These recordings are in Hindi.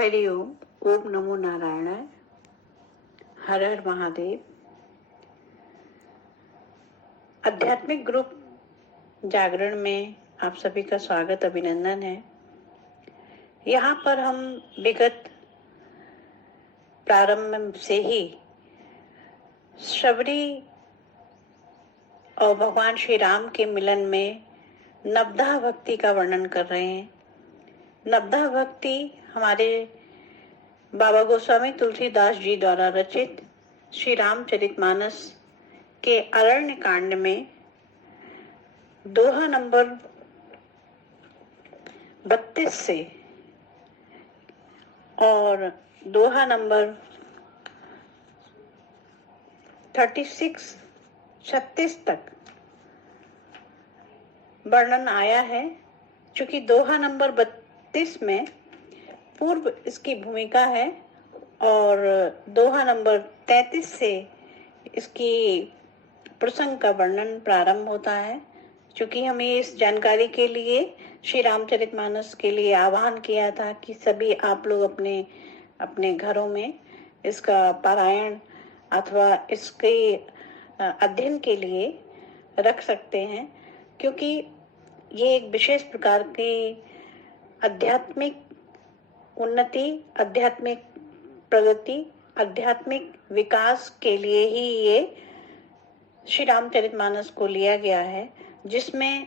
हरि ओम। ओम नमो नारायणाय। हर हर महादेव। आध्यात्मिक ग्रुप जागरण में आप सभी का स्वागत, अभिनंदन है। यहाँ पर हम विगत प्रारंभ से ही शबरी और भगवान श्री राम के मिलन में नवधा भक्ति का वर्णन कर रहे हैं। नवधा भक्ति हमारे बाबा गोस्वामी तुलसीदास जी द्वारा रचित श्री रामचरितमानस के अरण्य कांड में दोहा नंबर 32 से और दोहा नंबर 36 तक वर्णन आया है। चूंकि दोहा नंबर 32 में पूर्व इसकी भूमिका है और दोहा नंबर 33 से इसकी प्रसंग का वर्णन प्रारंभ होता है। चूंकि हमें इस जानकारी के लिए श्री रामचरितमानस के लिए आह्वान किया था कि सभी आप लोग अपने अपने घरों में इसका पारायण अथवा इसके अध्ययन के लिए रख सकते हैं, क्योंकि ये एक विशेष प्रकार के आध्यात्मिक उन्नति, आध्यात्मिक प्रगति, आध्यात्मिक विकास के लिए ही ये श्री रामचरितमानस को लिया गया है, जिसमें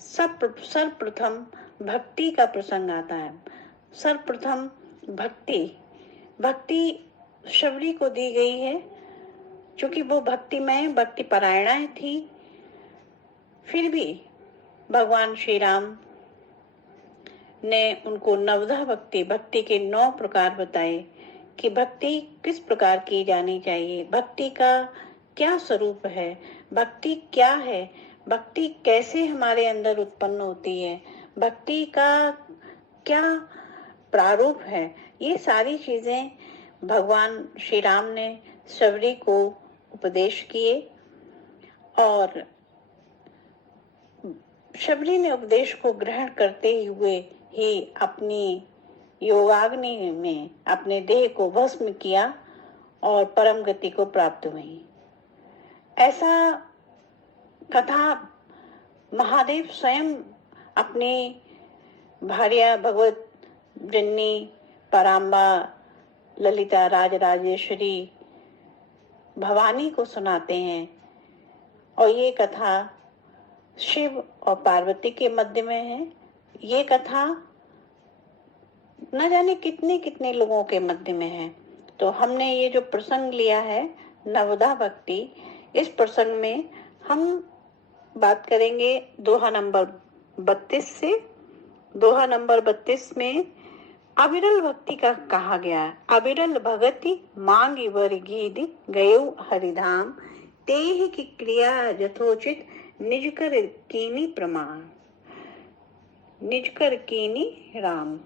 सर्वप्रथम भक्ति का प्रसंग आता है। सर्वप्रथम भक्ति शबरी को दी गई है, क्योंकि वो भक्तिमय, भक्ति परायणाएं थी। फिर भी भगवान श्री राम ने उनको नवधा भक्ति के 9 प्रकार बताए कि भक्ति किस प्रकार की जानी चाहिए, भक्ति का क्या स्वरूप है, भक्ति क्या है, भक्ति कैसे हमारे अंदर उत्पन्न होती है, भक्ति का क्या प्रारूप है। ये सारी चीजें भगवान श्री राम ने शबरी को उपदेश किए और शबरी ने उपदेश को ग्रहण करते हुए ही अपनी योगाग्नि में अपने देह को भस्म किया और परम गति को प्राप्त हुई। ऐसा कथा महादेव स्वयं अपनी भार्या भगवत जननी पराम्बा ललिता राजराजेश्वरी भवानी को सुनाते हैं। और ये कथा शिव और पार्वती के मध्य में है। ये कथा न जाने कितने कितने लोगों के मध्य में है। तो हमने ये जो प्रसंग लिया है नवधा भक्ति, इस प्रसंग में हम बात करेंगे दोहा नंबर 32 से। दोहा नंबर 32 में अविरल भक्ति का कहा गया है। अविरल भगति मांगी वर गीध गयो हरिधाम, तेहि की क्रिया यथोचित निज कर कीनी प्रमाण, निज कर कीनी राम।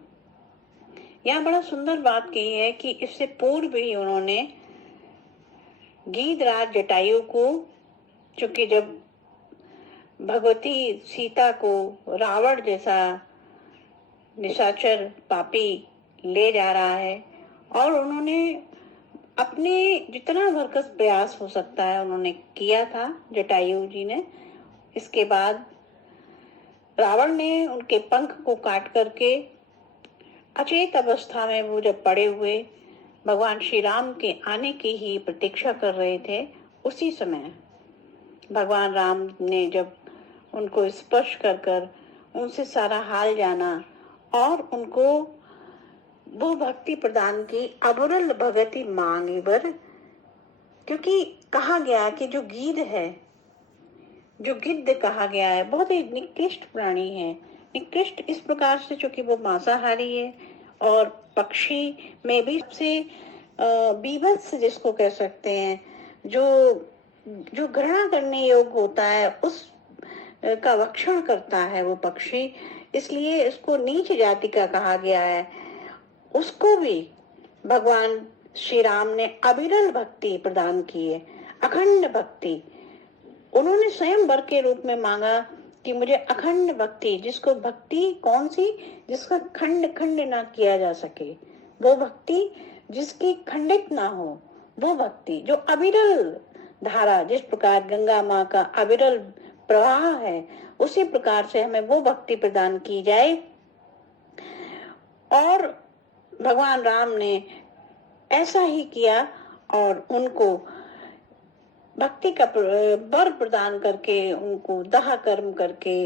यहाँ बड़ा सुंदर बात कही है कि इससे पूर्व ही उन्होंने गीधराज जटायु को, चूंकि जब भगवती सीता को रावण जैसा निशाचर पापी ले जा रहा है और उन्होंने अपने जितना भरकस प्रयास हो सकता है उन्होंने किया था, जटायु जी ने। इसके बाद रावण ने उनके पंख को काट करके अचेत अवस्था में वो जब पड़े हुए भगवान श्री राम के आने की ही प्रतीक्षा कर रहे थे, उसी समय भगवान राम ने जब उनको स्पर्श कर कर उनसे सारा हाल जाना और उनको वो भक्ति प्रदान की। अबुरल भगति मांगी बर, क्योंकि कहा गया कि जो गीध है, जो गिद्ध कहा गया है, बहुत ही निकृष्ट प्राणी है। निकृष्ट इस प्रकार से चूंकि वो मांसाहारी है और पक्षी में भी सबसे बीभत्स जिसको कह सकते हैं, जो घृणा करने योग्य होता है, उस का भक्षण करता है वो पक्षी, इसलिए इसको नीच जाति का कहा गया है। उसको भी भगवान श्री राम ने अविरल भक्ति प्रदान की है, अखंड भक्ति। उन्होंने स्वयं वर के रूप में मांगा कि मुझे अखंड भक्ति, जिसको भक्ति कौन सी, जिसका खंड खंड ना किया जा सके, वो भक्ति जिसकी खंडित ना हो, वो भक्ति जो अविरल धारा, जिस प्रकार गंगा माँ का अविरल प्रवाह है, उसी प्रकार से हमें वो भक्ति प्रदान की जाए। और भगवान राम ने ऐसा ही किया और उनको भक्ति का वर प्रदान करके, उनको दाह कर्म करके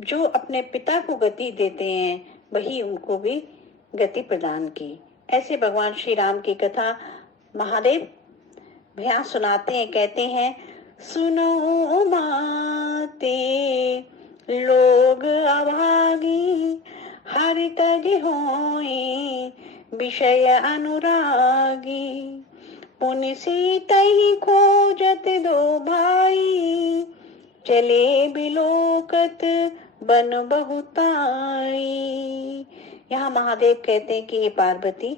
जो अपने पिता को गति देते हैं, वही उनको भी गति प्रदान की। ऐसे भगवान श्री राम की कथा महादेव भैया सुनाते हैं, कहते हैं, सुनो बाते लोग अभागी, हरि तज होई विषय अनुरागी, पुनि सीतई खोजत दो भाई, चले बिलोकत बन बहुताई। यहाँ महादेव कहते हैं कि ये पार्वती,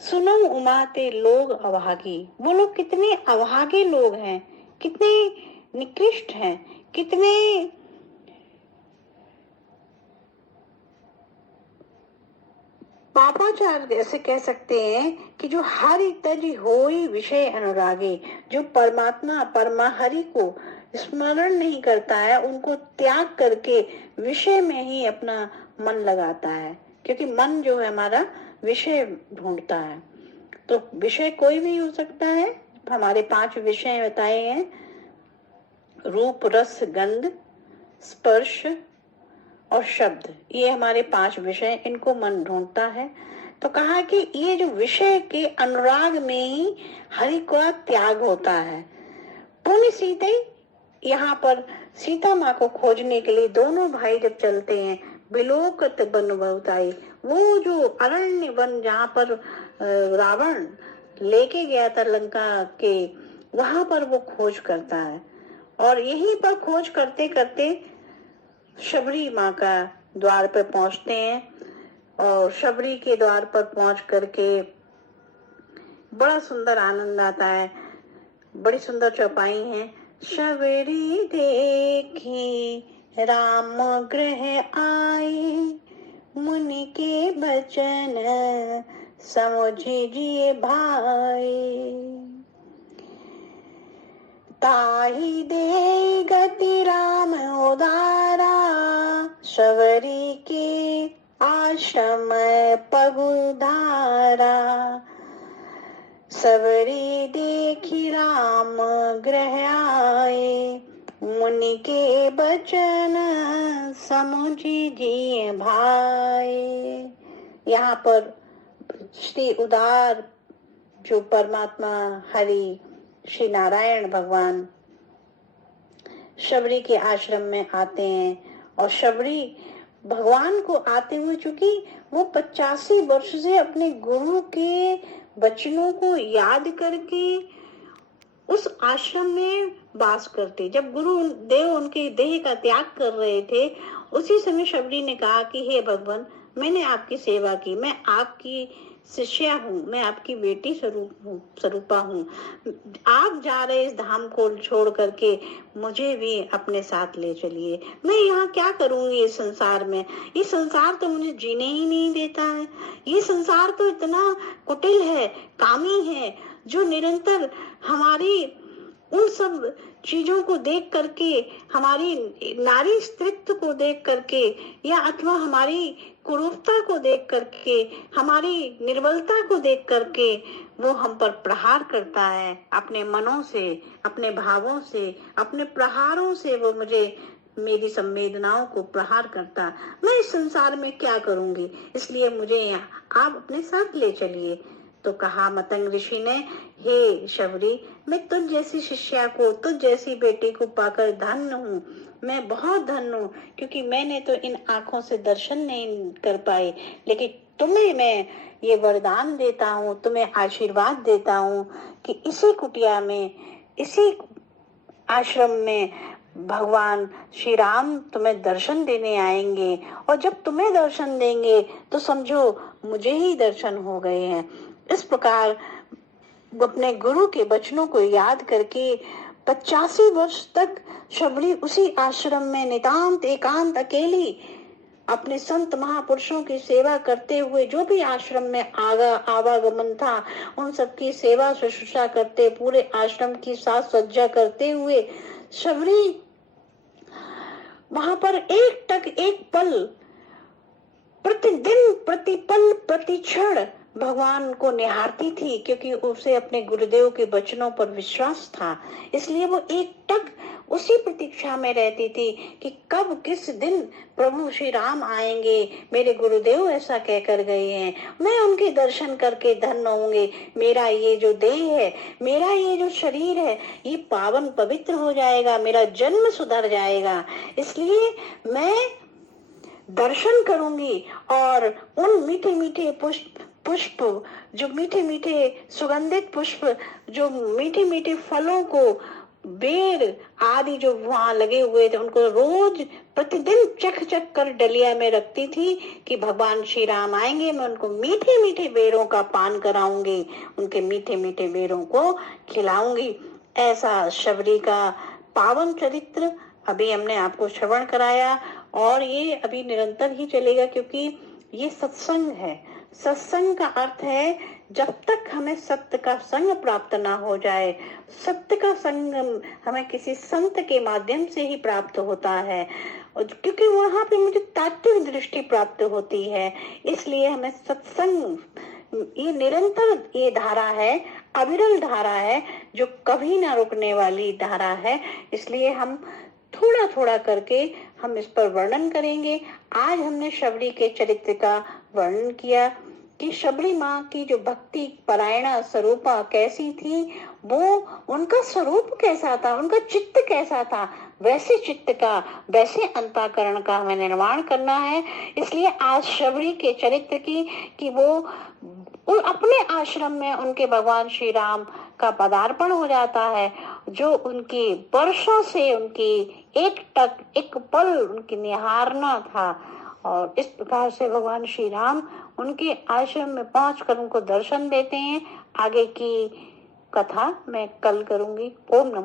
सुनो उमाते लोग अभागी। वो लोग कितने अभागे लोग हैं, कितने निकृष्ट हैं, कितने पापाचार ऐसे कह सकते हैं कि जो हरि तज होई विषय अनुरागी, जो परमात्मा परमा हरि को स्मरण नहीं करता है, उनको त्याग करके विषय में ही अपना मन लगाता है। क्योंकि मन जो है हमारा विषय ढूंढता है। तो विषय कोई भी हो सकता है। हमारे 5 विषय बताए हैं, रूप रस गंध स्पर्श और शब्द, ये हमारे 5 विषय, इनको मन ढूंढता है। तो कहा कि ये जो विषय के अनुराग में ही हरि का त्याग होता है। पुण्य सीते, यहाँ पर सीता माँ को खोजने के लिए दोनों भाई जब चलते हैं, बिलोकत बन बहुताई, वो जो अरण्य वन जहाँ पर रावण लेके गया था लंका के, वहां पर वो खोज करता है। और यहीं पर खोज करते करते शबरी माँ का द्वार पर पहुंचते हैं। और शबरी के द्वार पर पहुंच करके बड़ा सुंदर आनंद आता है, बड़ी सुंदर चौपाई है। शबरी देखी राम गृह आए, मुनि के बचन समझिए भाई, ताही दे गति राम उदारा, शबरी के आश्रम पगुधारा, शबरी देखी राम गृह आए, मुनि के बचन समझिए भाई। यहाँ पर श्री उदार जो परमात्मा हरि श्री नारायण भगवान शबरी के आश्रम में आते हैं। और शबरी भगवान को आते हुए, चूंकि वो 85 वर्ष से अपने गुरु के वचनों को याद करके उस आश्रम में वास करते। जब गुरु देव उनके देह का त्याग कर रहे थे, उसी समय शबरी ने कहा कि हे भगवान, मैंने आपकी सेवा की, मैं आपकी शिष्या हूँ, मैं आपकी बेटी स्वरूपा हूँ। आप जा रहे इस धाम को छोड़ करके मुझे भी अपने साथ ले चलिए। मैं यहाँ क्या करूँगी इस संसार में? ये संसार तो मुझे जीने ही नहीं देता है। ये संसार तो इतना कुटिल है, कामी है, जो निरंतर हमारी उन सब चीजों को देख करके, हमारी नारी स्त्रीत्व को देख करके, या अथवा हमारी कुरूपता को देख करके, हमारी निर्बलता को देख करके वो हम पर प्रहार करता है। अपने मनों से, अपने भावों से, अपने प्रहारों से वो मुझे, मेरी संवेदनाओं को प्रहार करता। मैं इस संसार में क्या करूंगी? इसलिए मुझे आप अपने साथ ले चलिए। तो कहा मतंग ऋषि ने, हे शबरी, मैं तुझ जैसी शिष्या को, तुझ जैसी बेटी को पाकर धन्य हूँ। मैं बहुत धन्य हूँ, क्योंकि मैंने तो इन आंखों से दर्शन नहीं कर पाई, लेकिन तुम्हें मैं ये वरदान देता हूँ, तुम्हें आशीर्वाद देता हूँ कि इसी कुटिया में, इसी आश्रम में भगवान श्री राम तुम्हें दर्शन देने आएंगे। और जब तुम्हें दर्शन देंगे तो समझो मुझे ही दर्शन हो गए हैं। इस प्रकार अपने गुरु के वचनों को याद करके 85 वर्ष तक शबरी उसी आश्रम में नितांत एकांत अकेली अपने संत महापुरुषों की सेवा करते हुए जो भी आश्रम में आवागमन था उन सबकी सेवा शुश्रूषा करते, पूरे आश्रम की साज सज्जा करते हुए शबरी वहां पर एक टक एक पल, प्रतिदिन, प्रतिपल, प्रतिक्षण भगवान को निहारती थी, क्योंकि उसे अपने गुरुदेव के वचनों पर विश्वास था। इसलिए वो एक टक उसी प्रतीक्षा में रहती थी कि कब किस दिन प्रभु श्री राम आएंगे, मेरे गुरुदेव ऐसा कहकर गए हैं, मैं उनके दर्शन करके धन्य होंगे, मेरा ये जो देह है, मेरा ये जो शरीर है, ये पावन पवित्र हो जाएगा, मेरा जन्म सुधर जाएगा। इसलिए मैं दर्शन करूंगी और उन मीठे मीठे पुष्प जो मीठे मीठे सुगंधित पुष्प, जो मीठे मीठे फलों को, बेर आदि जो वहां लगे हुए थे, उनको रोज प्रतिदिन चख चख कर डलिया में रखती थी कि भगवान श्री राम आएंगे, मैं उनको मीठे मीठे बेरों का पान कराऊंगी, उनके मीठे मीठे बेरों को खिलाऊंगी। ऐसा शबरी का पावन चरित्र अभी हमने आपको श्रवण कराया और ये अभी निरंतर ही चलेगा, क्योंकि ये सत्संग है। सत्संग का अर्थ है जब तक हमें सत्य का संग प्राप्त ना हो जाए, सत्य का संग हमें किसी संत के माध्यम से ही प्राप्त होता है, क्योंकि वहां पे मुझे तात्विक दृष्टि प्राप्त होती है। इसलिए हमें सत्संग, ये निरंतर ये धारा है, अविरल धारा है, जो कभी ना रुकने वाली धारा है। इसलिए हम थोड़ा थोड़ा करके हम इस पर वर्णन करेंगे। आज हमने शबरी के चरित्र का वर्णन किया कि शबरी माँ की जो भक्ति परायणा स्वरूपा कैसी थी, वो उनका स्वरूप कैसा था, उनका चित्त कैसा था, वैसे चित्त का, वैसे अंतःकरण का हमें निर्माण करना है। इसलिए आज शबरी के चरित्र की कि वो अपने आश्रम में उनके भगवान श्री राम का पदार्पण हो जाता है, जो उनकी वर्षों से उनकी एक टक एक पल उनकी निहारना था, और इस प्रकार से भगवान श्री राम उनके आश्रम में पहुंच कर उनको दर्शन देते हैं। आगे की कथा मैं कल करूंगी। ओम नमः।